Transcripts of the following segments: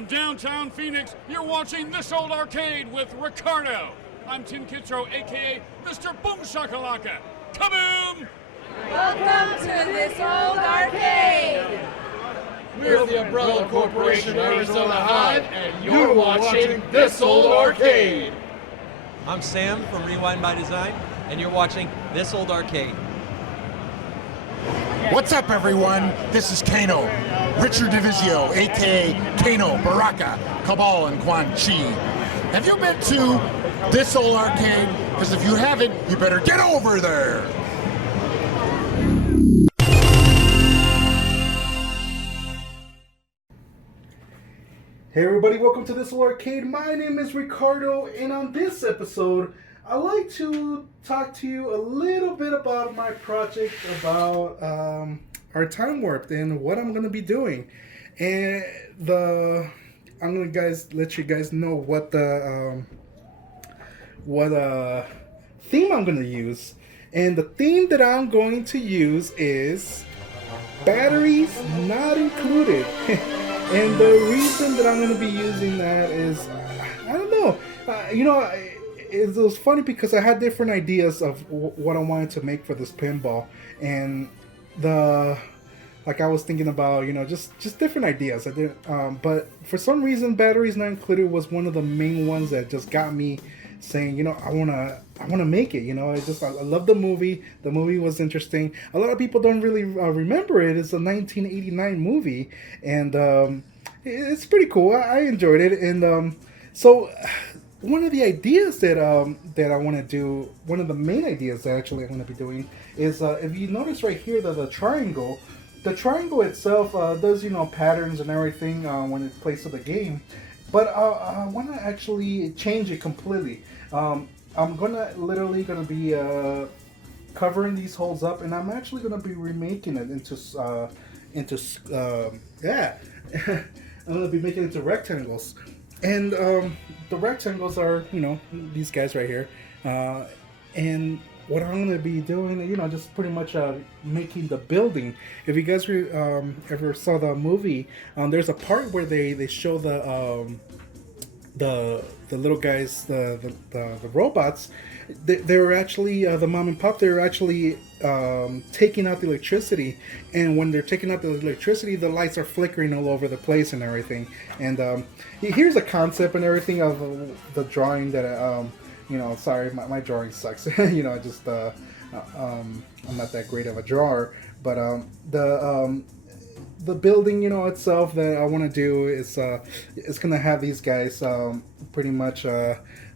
From downtown Phoenix, you're watching This Old Arcade with Ricardo. I'm Tim Kitzrow, a.k.a. Mr. Boom Shakalaka. Kaboom! Welcome to This Old Arcade! We're the Umbrella Corporation of Arizona Hive, and you're watching This Old Arcade! I'm Sam from Rewind by Design, and you're watching This Old Arcade. What's up, everyone? This is Kano, Richard Divisio, aka Kano, Baraka, Cabal, and Quan Chi. Have you been to This Old Arcade? Because if you haven't, you better get over there! Hey everybody, welcome to This Old Arcade. My name is Ricardo, and on this episode, I'd like to talk to you a little bit about my project about our time warp and what I'm going to be doing. And I'm going to let you guys know what theme I'm going to use. And the theme that I'm going to use is batteries not included. And the reason that I'm going to be using that is, I don't know, it was funny because I had different ideas of what I wanted to make for this pinball, and I was thinking about, just different ideas. I did, but for some reason, batteries not included was one of the main ones that just got me saying, I wanna make it. I love the movie. The movie was interesting. A lot of people don't really remember it. It's a 1989 movie, and it's pretty cool. I enjoyed it, and so one of the ideas that I want to do, one of the main ideas that actually I'm going to be doing is if you notice right here that the triangle itself does patterns and everything when it plays to the game, but I want to actually change it completely. I'm literally gonna be covering these holes up, and I'm actually gonna be remaking it into I'm gonna be making it into rectangles, and the rectangles are these guys right here, and what I'm gonna be doing, just pretty much making the building. If you guys ever saw the movie, there's a part where they show the little guys, the robots. They were actually the mom and pop. They were actually taking out the electricity, and when they're taking out the electricity, the lights are flickering all over the place and everything. And here's a concept and everything of the drawing that sorry, my drawing sucks. I'm not that great of a drawer, but the building, itself that I want to do is it's gonna have these guys pretty much.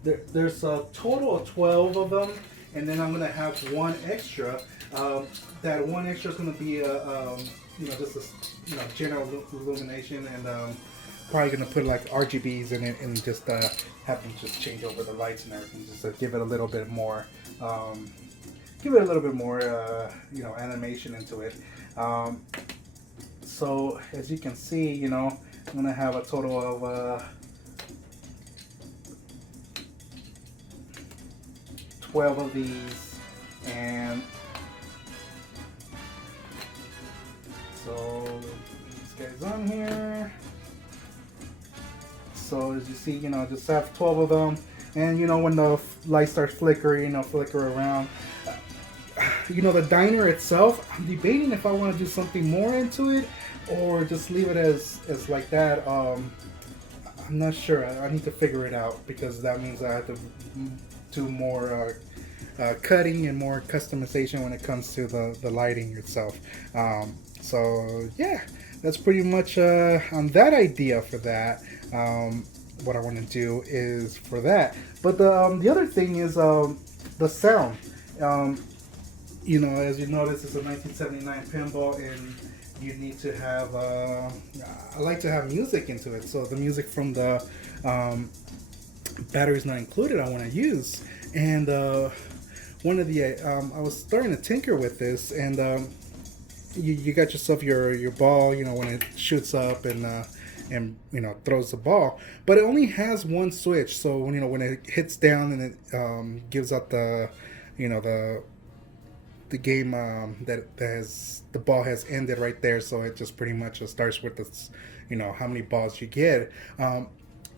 There's a total of 12 of them, and then I'm gonna have one extra. That one extra is gonna be just a general illumination, and probably gonna put like RGBs in it, and just have them just change over the lights and everything, just to give it a little bit more. Animation into it. So as you can see, I'm gonna have a total of 12 of these, and so this guy's on here. So as you see, just have 12 of them, and when the light starts flickering, flicker around. The diner itself, I'm debating if I want to do something more into it or just leave it as like that. I'm not sure. I need to figure it out, because that means I have to do more cutting and more customization when it comes to the lighting itself. So yeah, that's pretty much on that idea for that. What I want to do is for that. But the other thing is the sound. As you notice, it's a 1979 pinball, and you need to have I like to have music into it. So the music from the batteries not included I want to use, and one of the I was starting to tinker with this, and you got yourself your ball, when it shoots up and throws the ball, but it only has one switch. So when it hits down and it gives out the the game that has the ball has ended right there, so it just pretty much starts with how many balls you get.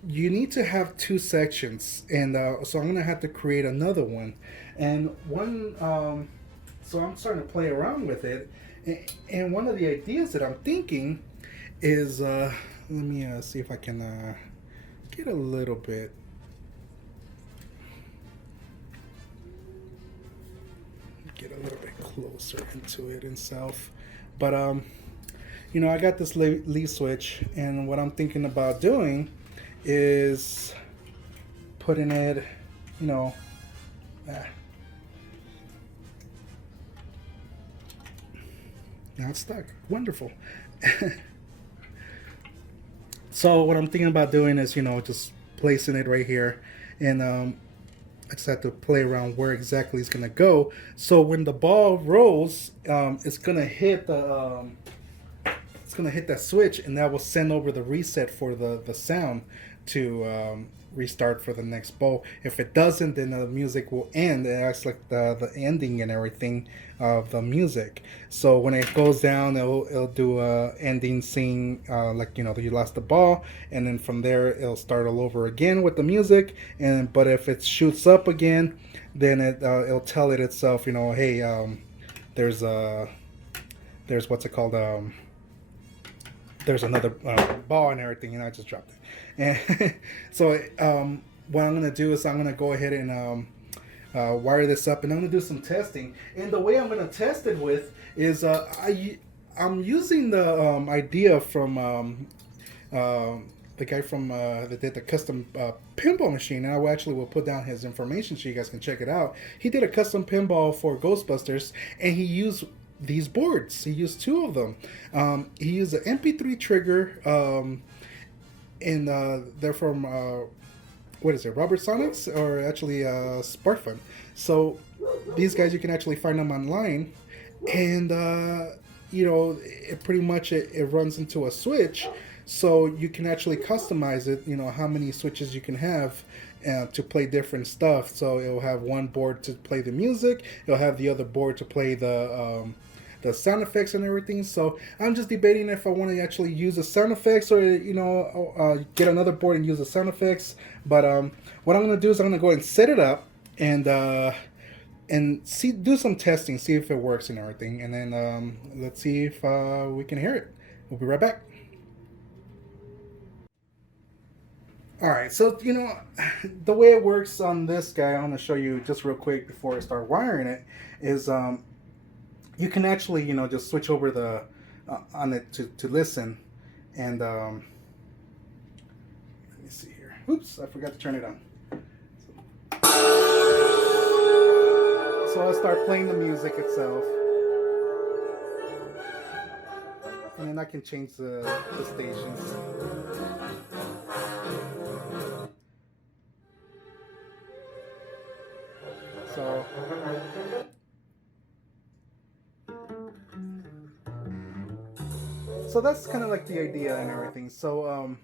You need to have two sections, and so I'm gonna have to create another one, and one. So I'm starting to play around with it, and one of the ideas that I'm thinking is, let me see if I can get a little bit. Get a little bit closer into it itself, but I got this leaf switch, and what I'm thinking about doing is putting it, now it's stuck. Wonderful. So what I'm thinking about doing is, just placing it right here, and I just have to play around where exactly it's gonna go. So when the ball rolls, it's gonna hit the hit that switch, and that will send over the reset for the sound to restart for the next bowl. If it doesn't, then the music will end. It acts like the ending and everything of the music. So when it goes down, it'll do a ending scene, like you lost the ball, and then from there it'll start all over again with the music. But if it shoots up again, then it'll tell it itself, hey, there's what's it called, there's another ball and everything, and I just dropped it. And so what I'm gonna do is I'm gonna go ahead and wire this up, and I'm gonna do some testing. And the way I'm gonna test it with is I'm using the idea from the guy from that did the custom pinball machine, and I actually will put down his information so you guys can check it out. He did a custom pinball for Ghostbusters, and he used these boards. He used two of them. He used an MP3 trigger, and they're from what is it, Robert Sonics, or actually Sparkfun. So these guys, you can actually find them online, and it pretty much it runs into a switch, so you can actually customize it. How many switches you can have to play different stuff. So it'll have one board to play the music. It'll have the other board to play the sound effects and everything. So I'm just debating if I want to actually use the sound effects, or get another board and use the sound effects. But what I'm gonna do is I'm gonna go ahead and set it up, and do some testing, see if it works and everything, and then let's see if we can hear it. We'll be right back. Alright, so the way it works on this guy, I'm gonna show you just real quick before I start wiring it, is you can actually, just switch over the on it to listen, and let me see here. Oops, I forgot to turn it on. So I'll start playing the music itself, and then I can change the stations. So that's kind of like the idea and everything. So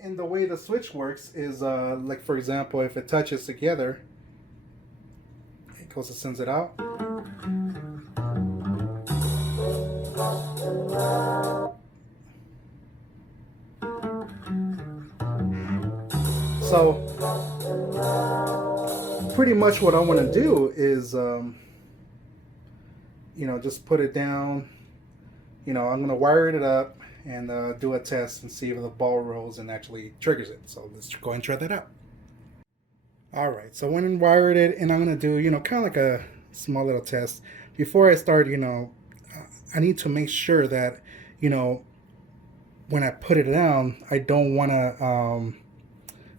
and the way the switch works is like, for example, if it touches together, it goes and sends it out. So pretty much what I want to do is just put it down. I'm going to wire it up and do a test and see if the ball rolls and actually triggers it. So let's go and try that out. Alright, so I went and wired it, and I'm going to do, kind of like a small little test. Before I start, I need to make sure that, when I put it down, I don't want to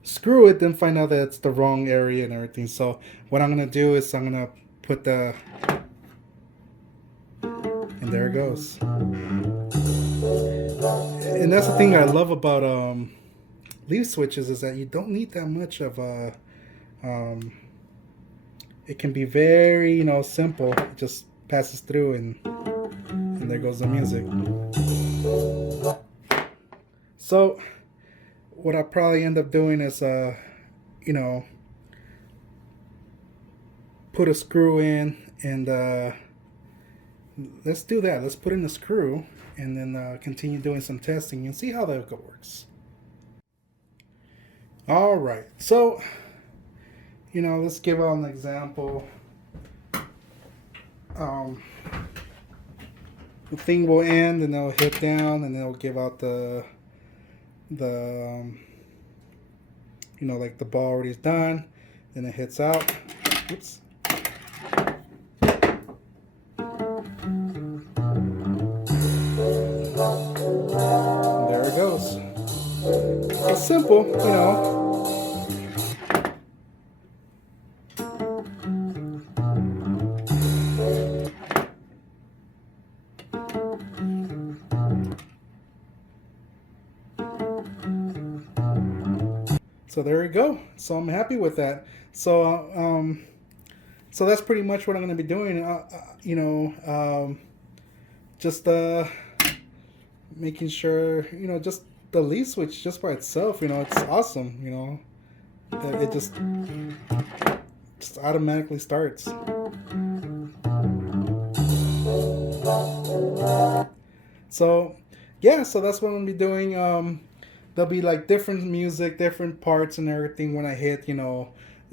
screw it, then find out that it's the wrong area and everything. So what I'm going to do is I'm going to put the... And there it goes. And that's the thing I love about leaf switches, is that you don't need that much of a it can be very simple. It just passes through, and there goes the music. So what I probably end up doing is put a screw in, and let's do that. Let's put in the screw and then continue doing some testing and see how that works. All right, so let's give out an example. The thing will end and it'll hit down and it'll give out the like the ball already is done. Then it hits out. Oops. There it goes. It's simple, So there you go. So I'm happy with that. So so that's pretty much what I'm going to be doing. Just making sure just the lead switch just by itself. It's awesome. It just automatically starts. So yeah, so that's what I'm going to be doing. There'll be like different music, different parts and everything when I hit,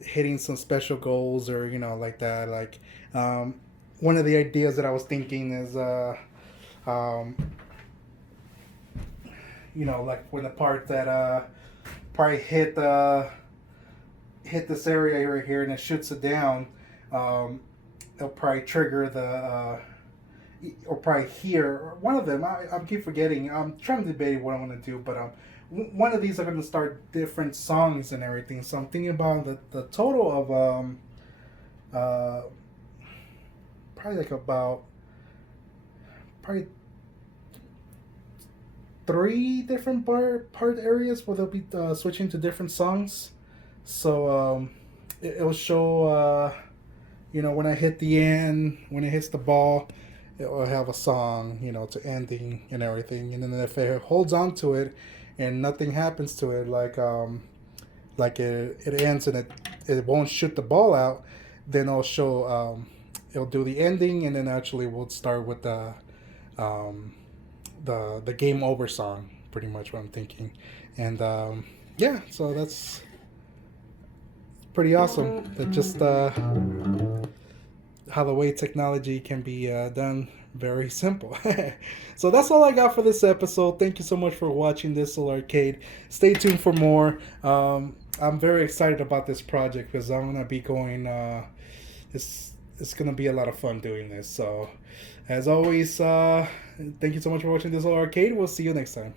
hitting some special goals or, like that. Like, one of the ideas that I was thinking is, like when the part that, probably hit this area right here and it shoots it down, it'll probably trigger or probably here, one of them, I keep forgetting, I'm trying to debate what I'm going to do, but, one of these are going to start different songs and everything. So I'm thinking about the total of probably three different part areas where they'll be switching to different songs. So it'll show when I hit the end, when it hits the ball, it will have a song to ending and everything. And then if it holds on to it and nothing happens to it, like it ends and it won't shoot the ball out, then it'll show it'll do the ending, and then actually we'll start with the game over song, pretty much what I'm thinking. And yeah, so that's pretty awesome. That just how the way technology can be done very simple. So that's all I got for this episode. Thank you so much for watching This Old Arcade. Stay tuned for more. I'm very excited about this project because I'm gonna be going it's gonna be a lot of fun doing this. So as always, thank you so much for watching This Old Arcade. We'll see you next time.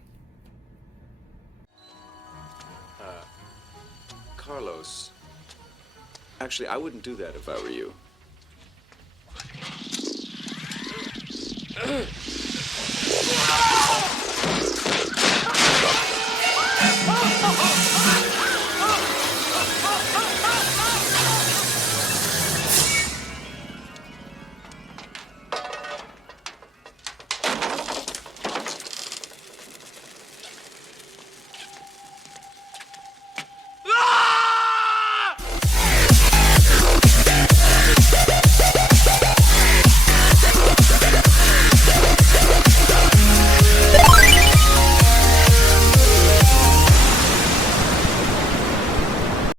Carlos, actually, I wouldn't do that if I were you.